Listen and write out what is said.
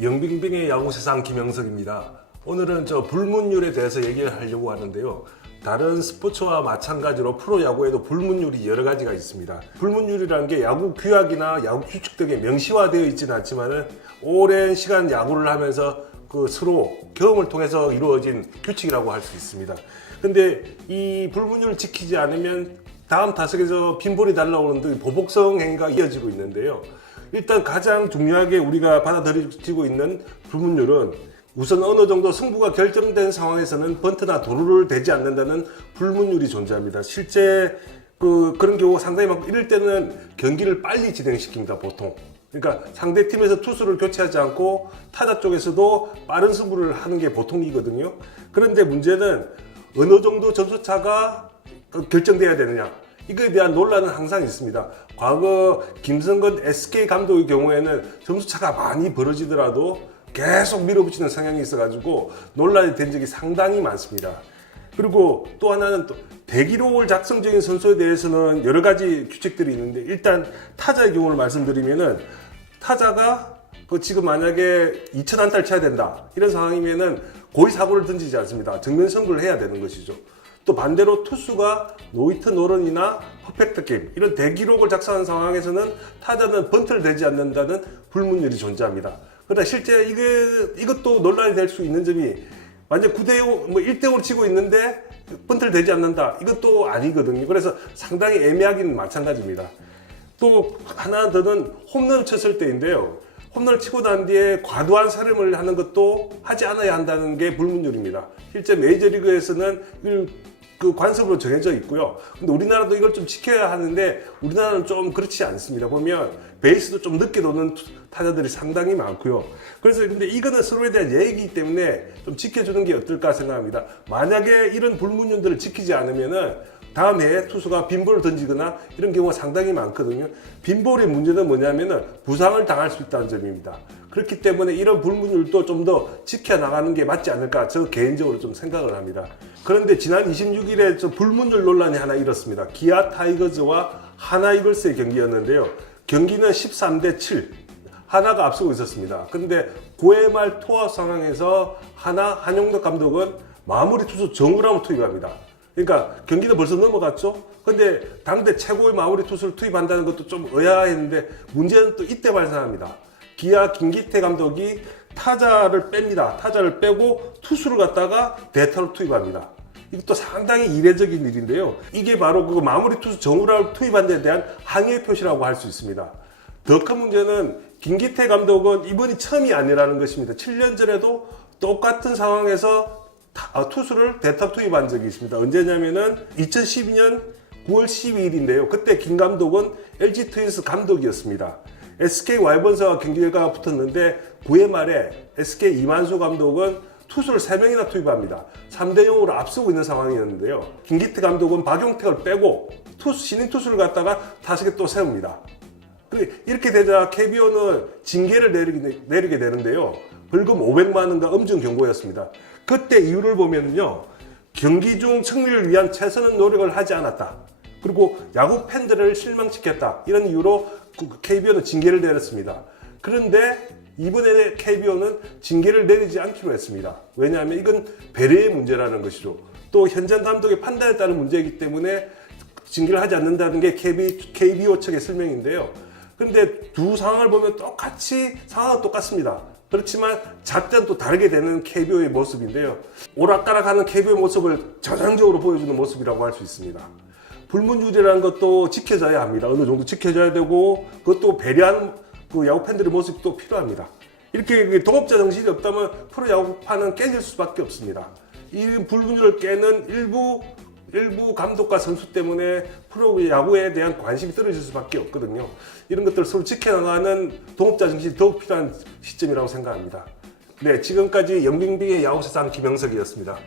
영빙빙의 야구세상 김영석입니다. 오늘은 불문율에 대해서 얘기를 하려고 하는데요. 다른 스포츠와 마찬가지로 프로야구에도 불문율이 여러 가지가 있습니다. 불문율이라는 게 야구 규약이나 야구 규칙 등에 명시화되어 있지는 않지만 오랜 시간 야구를 하면서 서로 경험을 통해서 이루어진 규칙이라고 할 수 있습니다. 근데 이 불문율을 지키지 않으면 다음 타석에서 빈볼이 날아오는 등 보복성 행위가 이어지고 있는데요. 일단 가장 중요하게 우리가 받아들이고 있는 불문율은 우선 어느 정도 승부가 결정된 상황에서는 번트나 도루를 대지 않는다는 불문율이 존재합니다. 실제 그런 경우가 상당히 많고, 이럴 때는 경기를 빨리 진행시킵니다, 보통. 그러니까 상대 팀에서 투수를 교체하지 않고 타자 쪽에서도 빠른 승부를 하는 게 보통이거든요. 그런데 문제는 어느 정도 점수차가 결정돼야 되느냐, 이거에 대한 논란은 항상 있습니다. 과거 김성근 SK 감독의 경우에는 점수차가 많이 벌어지더라도 계속 밀어붙이는 성향이 있어가지고 논란이 된 적이 상당히 많습니다. 그리고 또 하나는 대기록을 작성 중인 선수에 대해서는 여러 가지 규칙들이 있는데, 일단 타자의 경우를 말씀드리면은 타자가 지금 만약에 2000안타를 쳐야 된다 이런 상황이면은 고의 사고를 던지지 않습니다. 정면 승부를 해야 되는 것이죠. 또 반대로 투수가 노히트 노런이나 퍼펙트 게임 이런 대기록을 작성한 상황에서는 타자는 번트를 대지 않는다는 불문율이 존재합니다. 그러나 실제 이것도 논란이 될 수 있는 점이, 완전 9대5, 1대5로 치고 있는데 번트를 대지 않는다, 이것도 아니거든요. 그래서 상당히 애매하기는 마찬가지입니다. 또 하나 더는 홈런을 쳤을 때인데요. 홈런을 치고 난 뒤에 과도한 살음을 하는 것도 하지 않아야 한다는 게 불문율입니다. 실제 메이저리그에서는 관습으로 정해져 있고요. 근데 우리나라도 이걸 좀 지켜야 하는데 우리나라는 좀 그렇지 않습니다. 보면 베이스도 좀 늦게 도는 타자들이 상당히 많고요. 그래서 근데 이거는 서로에 대한 예의이기 때문에 좀 지켜주는 게 어떨까 생각합니다. 만약에 이런 불문율들을 지키지 않으면은 다음 해에 투수가 빈볼을 던지거나 이런 경우가 상당히 많거든요. 빈볼의 문제는 뭐냐면은 부상을 당할 수 있다는 점입니다. 그렇기 때문에 이런 불문율도 좀 더 지켜나가는 게 맞지 않을까, 저 개인적으로 좀 생각을 합니다. 그런데 지난 26일에 불문율 논란이 하나 일었습니다. 기아 타이거즈와 하나 이글스의 경기였는데요. 경기는 13대7, 하나가 앞서고 있었습니다. 그런데 9회 말 투아웃 상황에서 한용덕 감독은 마무리 투수 정우람을 투입합니다. 그러니까 경기도 벌써 넘어갔죠. 근데 당대 최고의 마무리 투수를 투입한다는 것도 좀 의아했는데, 문제는 또 이때 발생합니다. 기아 김기태 감독이 타자를 뺍니다. 타자를 빼고 투수를 갖다가 대타로 투입합니다. 이것도 상당히 이례적인 일인데요. 이게 바로 마무리 투수 정우람을 투입한 데 대한 항의 표시라고 할 수 있습니다. 더 큰 문제는 김기태 감독은 이번이 처음이 아니라는 것입니다. 7년 전에도 똑같은 상황에서 투수를 대타 투입한 적이 있습니다. 언제냐면은 2012년 9월 12일인데요. 그때 김 감독은 LG 트윈스 감독이었습니다. SK 와이번스와 경기가 붙었는데 9회 말에 SK 이만수 감독은 투수를 3명이나 투입합니다. 3대0으로 앞서고 있는 상황이었는데요. 김기태 감독은 박용택을 빼고 신인 투수를 갖다가 타석에 또 세웁니다. 이렇게 되자 KBO는 징계를 내리게 되는데요. 벌금 500만 원과 엄중 경고였습니다. 그때 이유를 보면요, 경기 중 승리를 위한 최선의 노력을 하지 않았다, 그리고 야구 팬들을 실망시켰다, 이런 이유로 KBO는 징계를 내렸습니다. 그런데 이번에 KBO는 징계를 내리지 않기로 했습니다. 왜냐하면 이건 배려의 문제라는 것이죠. 또 현장 감독의 판단에 따른 문제이기 때문에 징계를 하지 않는다는 게 KBO 측의 설명인데요. 그런데 두 상황을 보면 상황은 똑같습니다. 그렇지만 작전 또 다르게 되는 KBO의 모습인데요. 오락가락하는 KBO의 모습을 전형적으로 보여주는 모습이라고 할 수 있습니다. 불문율이라는 것도 지켜져야 합니다. 어느 정도 지켜져야 되고, 그것도 배려한 야구 팬들의 모습도 필요합니다. 이렇게 동업자 정신이 없다면 프로야구판은 깨질 수밖에 없습니다. 이 불문율을 깨는 일부 감독과 선수 때문에 프로야구에 대한 관심이 떨어질 수밖에 없거든요. 이런 것들을 서로 지켜나가는 동업자 정신이 더욱 필요한 시점이라고 생각합니다. 네, 지금까지 영빙빙의 야구세상 김영석이었습니다.